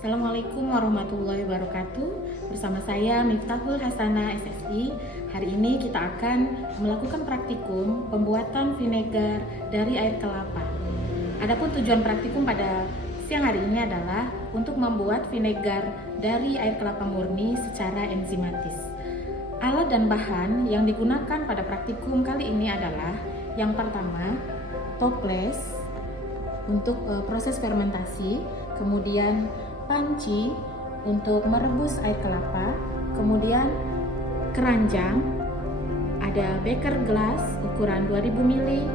Assalamualaikum warahmatullahi wabarakatuh. Bersama saya Miftahul Hasanah SSI. Hari ini kita akan melakukan praktikum pembuatan vinegar dari air kelapa. Adapun tujuan praktikum pada siang hari ini adalah untuk membuat vinegar dari air kelapa murni secara enzimatis. Alat dan bahan yang digunakan pada praktikum kali ini adalah yang pertama, toples untuk proses fermentasi, kemudian panci untuk merebus air kelapa, kemudian keranjang, ada beker gelas ukuran 2000 ml,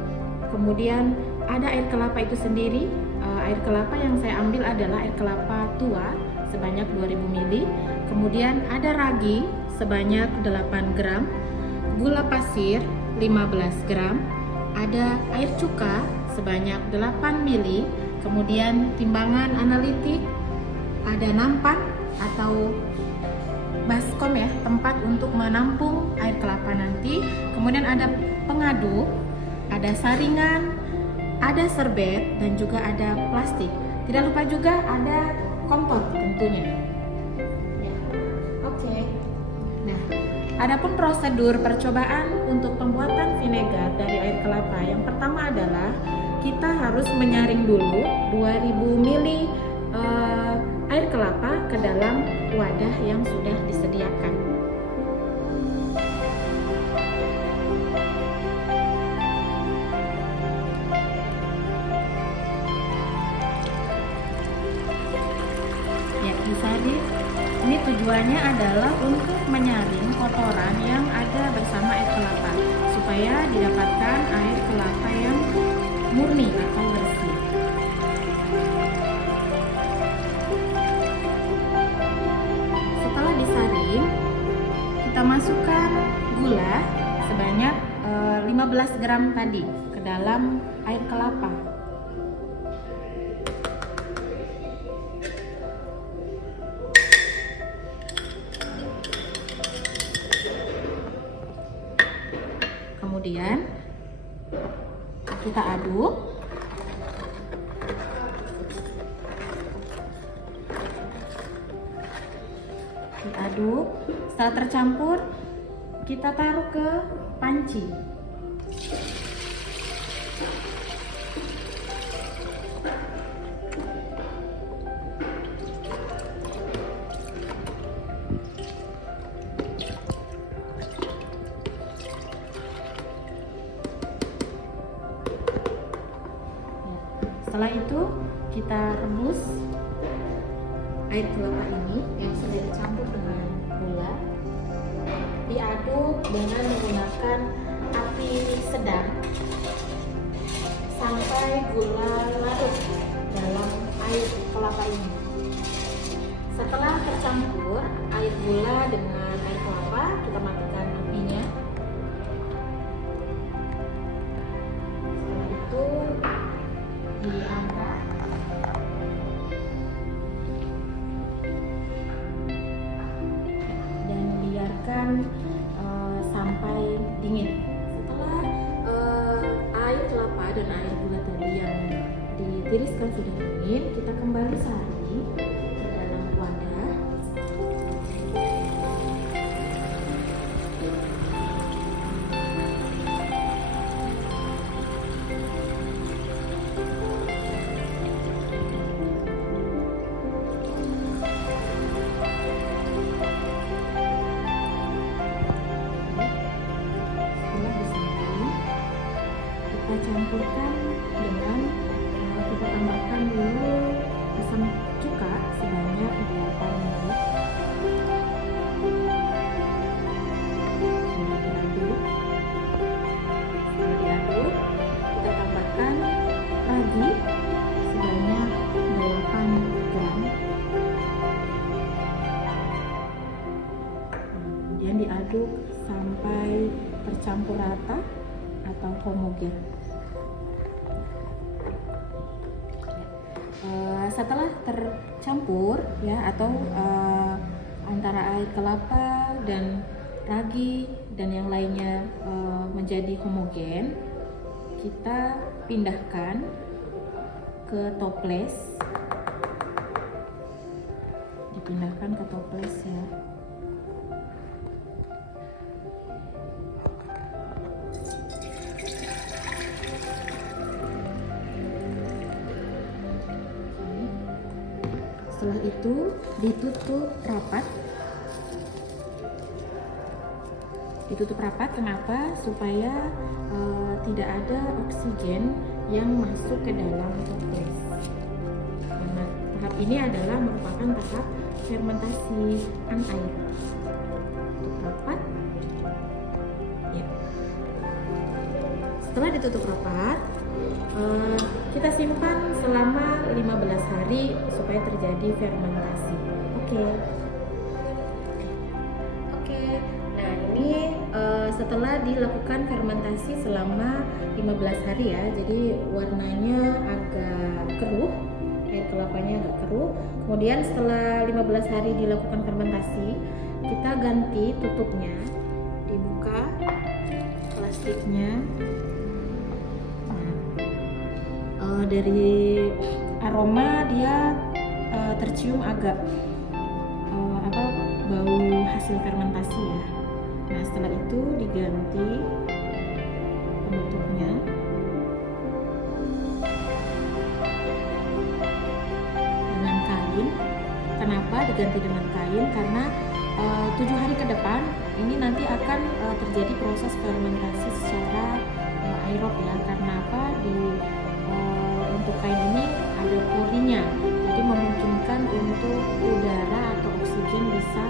kemudian ada air kelapa itu sendiri. Air kelapa yang saya ambil adalah air kelapa tua sebanyak 2000 ml, kemudian ada ragi sebanyak 8 gram, gula pasir 15 gram, ada air cuka sebanyak 8 ml, kemudian timbangan analitik, ada nampan atau baskom ya, tempat untuk menampung air kelapa nanti, kemudian ada pengaduk, ada saringan, ada serbet, dan juga ada plastik. Tidak lupa juga ada kompor tentunya. Ya. Oke. Nah, adapun prosedur percobaan untuk pembuatan vinegar dari air kelapa, yang pertama adalah kita harus menyaring dulu 2000 ml air kelapa ke dalam wadah yang sudah disediakan. Ya, disaring. Ini tujuannya adalah untuk menyaring kotoran yang ada bersama air kelapa supaya didapatkan air kelapa yang murni atau bersih. Setelah disaring, kita masukkan gula sebanyak 15 gram tadi ke dalam air kelapa. Kemudian kita aduk. Diaduk, setelah tercampur kita taruh ke panci. Setelah itu kita rebus air kelapa ini yang sudah dicampur dengan gula, diaduk dengan menggunakan api sedang sampai gula larut dalam air kelapa ini. Setelah tercampur air gula dengan air kelapa, kita matikan apinya. Setelah itu diangkat dan biarkan sampai dingin. Setelah air kelapa dan air gula tadi yang ditiriskan sudah dingin, kita kembali saring ke dalam wadah. Kita campurkan dengan kita tambahkan dulu asam cuka sebanyak 8 ml. Diaduk, kita tambahkan ragi sebanyak 8 gram. Kemudian diaduk sampai tercampur rata atau homogen. Setelah tercampur ya, atau antara air kelapa dan ragi dan yang lainnya menjadi homogen, kita pindahkan ke toples pindahkan ke toples ya. Setelah itu ditutup rapat. Kenapa? Supaya tidak ada oksigen yang masuk ke dalam toples. Nah, tahap ini adalah merupakan tahap fermentasi anaerob. Tutup rapat. Ya. Setelah ditutup rapat, kita simpan selama 15 hari supaya terjadi fermentasi. Oke. Nah, ini setelah dilakukan fermentasi selama 15 hari ya. Jadi warnanya agak keruh, air kelapanya agak keruh. Kemudian setelah 15 hari dilakukan fermentasi, kita ganti tutupnya. Dibuka plastiknya. Dari aroma dia tercium agak bau hasil fermentasi ya. Nah, setelah itu diganti penutupnya. Dengan kain. Kenapa diganti dengan kain? Karena 7 hari ke depan ini nanti akan terjadi proses fermentasi secara aerob ya. Karena apa? Untuk kain ini ada porinya, jadi memungkinkan untuk udara atau oksigen bisa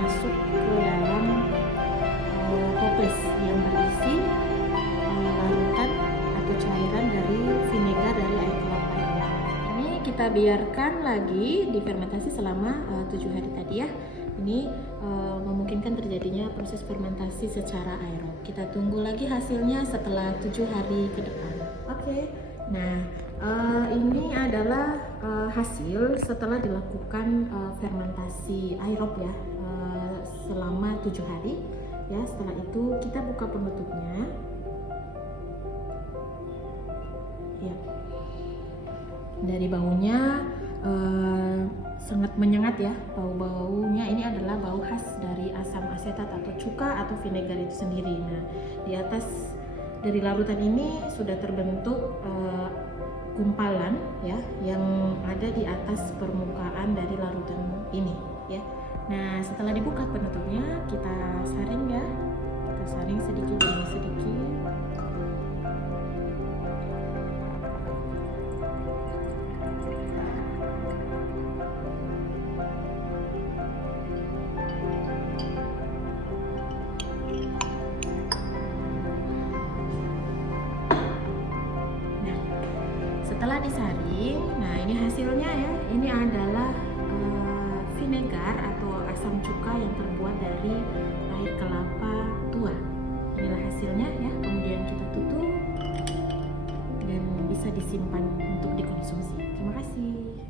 masuk ke dalam toples yang berisi larutan atau cairan dari vinegar dari air kelapa ini. Ini kita biarkan lagi difermentasi selama 7 hari tadi ya. Ini memungkinkan terjadinya proses fermentasi secara aerob. Kita tunggu lagi hasilnya setelah 7 hari ke depan. Oke. Nah, ini adalah hasil setelah dilakukan fermentasi aerob ya, selama 7 hari ya. Setelah itu kita buka penutupnya ya. Dari baunya sangat menyengat ya, baunya ini adalah bau khas dari asam asetat atau cuka atau vinegar itu sendiri. Nah, di atas dari larutan ini sudah terbentuk gumpalan ya, yang ada di atas permukaan dari larutan ini ya. Nah, setelah dibuka penutupnya, kita saring ya, kita saring sedikit demi sedikit. Setelah disaring, nah ini hasilnya ya. Ini adalah vinegar atau asam cuka yang terbuat dari air kelapa tua. Inilah hasilnya ya. Kemudian kita tutup dan bisa disimpan untuk dikonsumsi. Terima kasih.